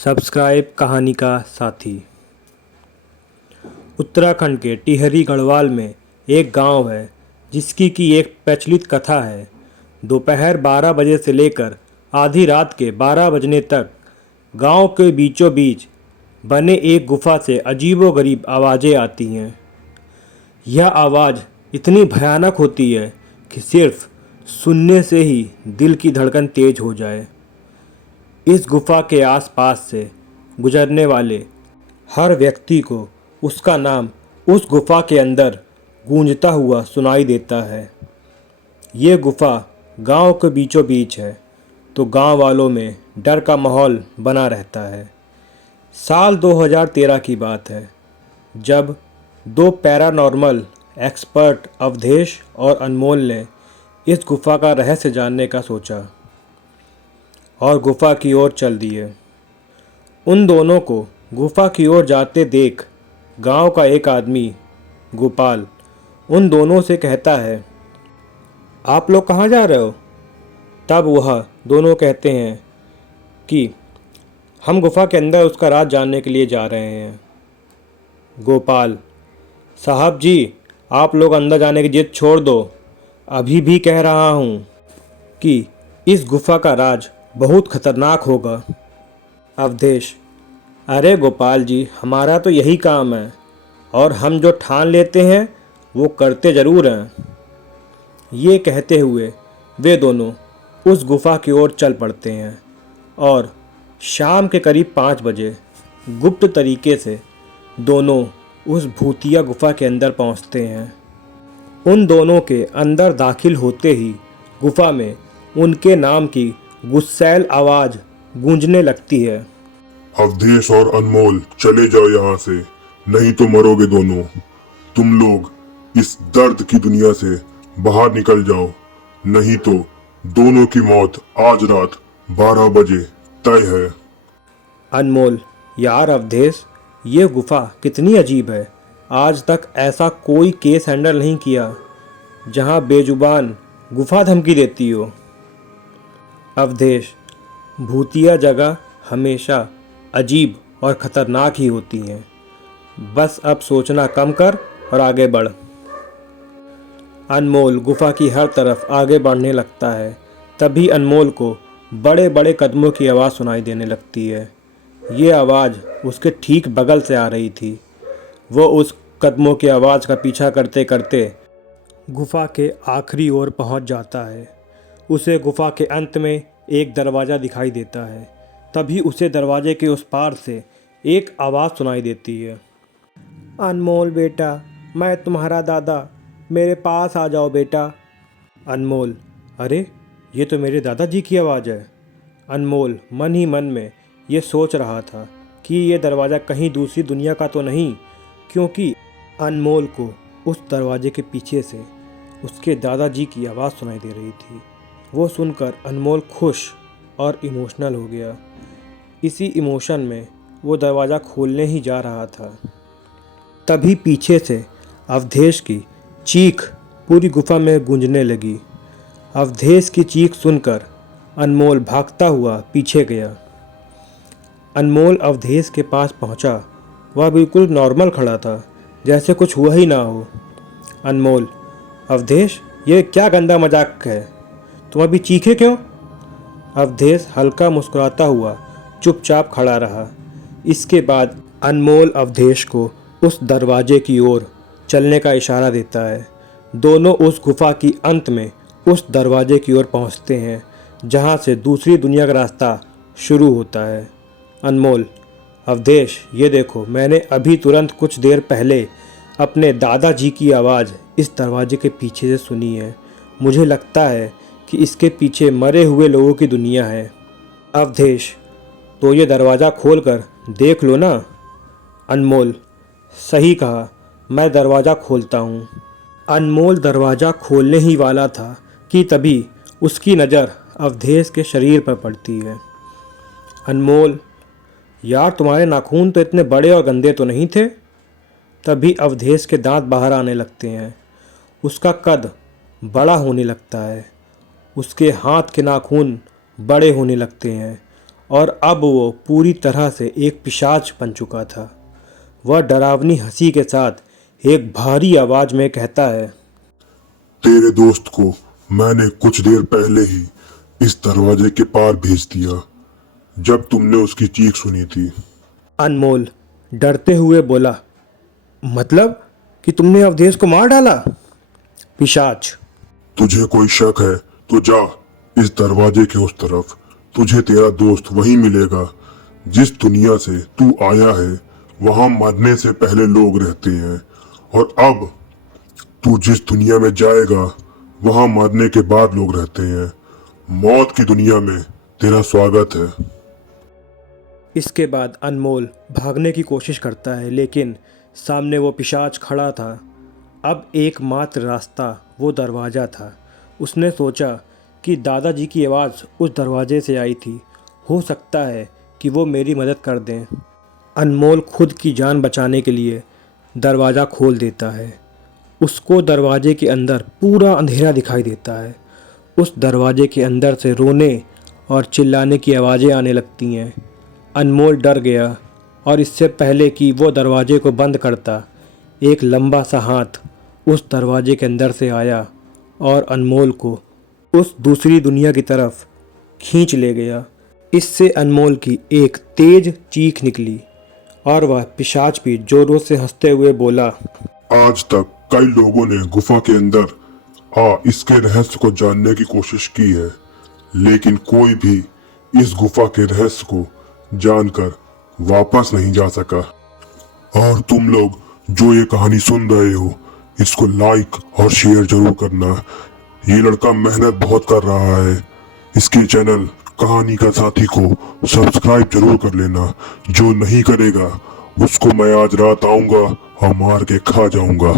Subscribe कहानी का साथी। उत्तराखंड के टिहरी गढ़वाल में एक गांव है जिसकी की एक प्रचलित कथा है। दोपहर 12 बजे से लेकर आधी रात के 12 बजने तक गांव के बीचों बीच बने एक गुफा से अजीबोगरीब आवाज़ें आती हैं। यह आवाज़ इतनी भयानक होती है कि सिर्फ सुनने से ही दिल की धड़कन तेज हो जाए। इस गुफा के आसपास से गुजरने वाले हर व्यक्ति को उसका नाम उस गुफा के अंदर गूंजता हुआ सुनाई देता है। ये गुफा गांव के बीचों बीच है तो गांव वालों में डर का माहौल बना रहता है। साल 2013 की बात है जब दो पैरानॉर्मल एक्सपर्ट अवधेश और अनमोल ने इस गुफा का रहस्य जानने का सोचा और गुफा की ओर चल दिए। उन दोनों को गुफा की ओर जाते देख गांव का एक आदमी गोपाल उन दोनों से कहता है, आप लोग कहाँ जा रहे हो? तब वह दोनों कहते हैं कि हम गुफा के अंदर उसका राज जानने के लिए जा रहे हैं। गोपाल, साहब जी, आप लोग अंदर जाने की जिद छोड़ दो। अभी भी कह रहा हूँ कि इस गुफा का राज बहुत खतरनाक होगा। अवधेश, अरे गोपाल जी, हमारा तो यही काम है और हम जो ठान लेते हैं वो करते ज़रूर हैं। ये कहते हुए वे दोनों उस गुफा की ओर चल पड़ते हैं और शाम के करीब 5 बजे गुप्त तरीके से दोनों उस भूतिया गुफा के अंदर पहुंचते हैं। उन दोनों के अंदर दाखिल होते ही गुफा में उनके नाम की गुस्सैल आवाज़ गूंजने लगती है। अवधेश और अनमोल, चले जाओ यहाँ से, नहीं तो मरोगे दोनों। तुम लोग इस दर्द की दुनिया से बाहर निकल जाओ, नहीं तो दोनों की मौत आज रात 12 बजे तय है। अनमोल, यार अवधेश, ये गुफा कितनी अजीब है। आज तक ऐसा कोई केस हैंडल नहीं किया जहाँ बेजुबान गुफा धमकी देती हो। अवधेश, भूतिया जगह हमेशा अजीब और ख़तरनाक ही होती हैं। बस अब सोचना कम कर और आगे बढ़। अनमोल गुफा की हर तरफ आगे बढ़ने लगता है। तभी अनमोल को बड़े बड़े कदमों की आवाज़ सुनाई देने लगती है। ये आवाज़ उसके ठीक बगल से आ रही थी। वो उस कदमों की आवाज़ का पीछा करते करते गुफा के आखिरी ओर पहुंच जाता है। उसे गुफा के अंत में एक दरवाज़ा दिखाई देता है। तभी उसे दरवाजे के उस पार से एक आवाज़ सुनाई देती है, अनमोल बेटा, मैं तुम्हारा दादा, मेरे पास आ जाओ बेटा। अनमोल, अरे ये तो मेरे दादाजी की आवाज़ है। अनमोल मन ही मन में ये सोच रहा था कि ये दरवाज़ा कहीं दूसरी दुनिया का तो नहीं, क्योंकि अनमोल को उस दरवाजे के पीछे से उसके दादाजी की आवाज़ सुनाई दे रही थी। वो सुनकर अनमोल खुश और इमोशनल हो गया। इसी इमोशन में वो दरवाज़ा खोलने ही जा रहा था। तभी पीछे से अवधेश की चीख पूरी गुफा में गूंजने लगी। अवधेश की चीख सुनकर अनमोल भागता हुआ पीछे गया। अनमोल अवधेश के पास पहुंचा। वह बिल्कुल नॉर्मल खड़ा था, जैसे कुछ हुआ ही ना हो। अनमोल, अवधेश, ये क्या गंदा मजाक है? तुम अभी चीखे क्यों? अवधेश हल्का मुस्कुराता हुआ चुपचाप खड़ा रहा। इसके बाद अनमोल अवधेश को उस दरवाजे की ओर चलने का इशारा देता है। दोनों उस गुफा की अंत में उस दरवाजे की ओर पहुंचते हैं जहां से दूसरी दुनिया का रास्ता शुरू होता है। अनमोल, अवधेश, ये देखो, मैंने अभी तुरंत कुछ देर पहले अपने दादाजी की आवाज़ इस दरवाजे के पीछे से सुनी है। मुझे लगता है कि इसके पीछे मरे हुए लोगों की दुनिया है। अवधेश, तो ये दरवाज़ा खोलकर देख लो ना। अनमोल, सही कहा, मैं दरवाज़ा खोलता हूँ। अनमोल दरवाज़ा खोलने ही वाला था कि तभी उसकी नज़र अवधेश के शरीर पर पड़ती है। अनमोल, यार तुम्हारे नाखून तो इतने बड़े और गंदे तो नहीं थे। तभी अवधेश के दांत बाहर आने लगते हैं। उसका कद बड़ा होने लगता है। उसके हाथ के नाखून बड़े होने लगते हैं और अब वो पूरी तरह से एक पिशाच बन चुका था। वह डरावनी हंसी के साथ एक भारी आवाज में कहता है, तेरे दोस्त को मैंने कुछ देर पहले ही इस दरवाजे के पार भेज दिया जब तुमने उसकी चीख सुनी थी। अनमोल डरते हुए बोला, मतलब कि तुमने अवधेश को मार डाला? पिशाच, तुझे कोई शक है तो जा इस दरवाजे के उस तरफ, तुझे तेरा दोस्त वहीं मिलेगा। जिस दुनिया से तू आया है वहां मरने से पहले लोग रहते हैं, और अब तू जिस दुनिया में जाएगा वहां मरने के बाद लोग रहते हैं। मौत की दुनिया में तेरा स्वागत है। इसके बाद अनमोल भागने की कोशिश करता है, लेकिन सामने वो पिशाच खड़ा था। अब एकमात्र रास्ता वो दरवाज़ा था। उसने सोचा कि दादाजी की आवाज़ उस दरवाजे से आई थी, हो सकता है कि वो मेरी मदद कर दें। अनमोल खुद की जान बचाने के लिए दरवाज़ा खोल देता है। उसको दरवाजे के अंदर पूरा अंधेरा दिखाई देता है। उस दरवाजे के अंदर से रोने और चिल्लाने की आवाज़ें आने लगती हैं। अनमोल डर गया, और इससे पहले कि वो दरवाजे को बंद करता, एक लंबा सा हाथ उस दरवाजे के अंदर से आया और अनमोल को उस दूसरी दुनिया की तरफ खींच ले गया। इससे अनमोल की एक तेज चीख निकली और वह पिशाच भी जोरों से हंसते हुए बोला, आज तक कई लोगों ने गुफा के अंदर इसके रहस्य को जानने की कोशिश की है, लेकिन कोई भी इस गुफा के रहस्य को जानकर वापस नहीं जा सका। और तुम लोग जो ये कहानी सुन रहे हो, इसको लाइक और शेयर जरूर करना। ये लड़का मेहनत बहुत कर रहा है। इसके चैनल कहानी का साथी को सब्सक्राइब जरूर कर लेना। जो नहीं करेगा उसको मैं आज रात आऊंगा और मार के खा जाऊंगा।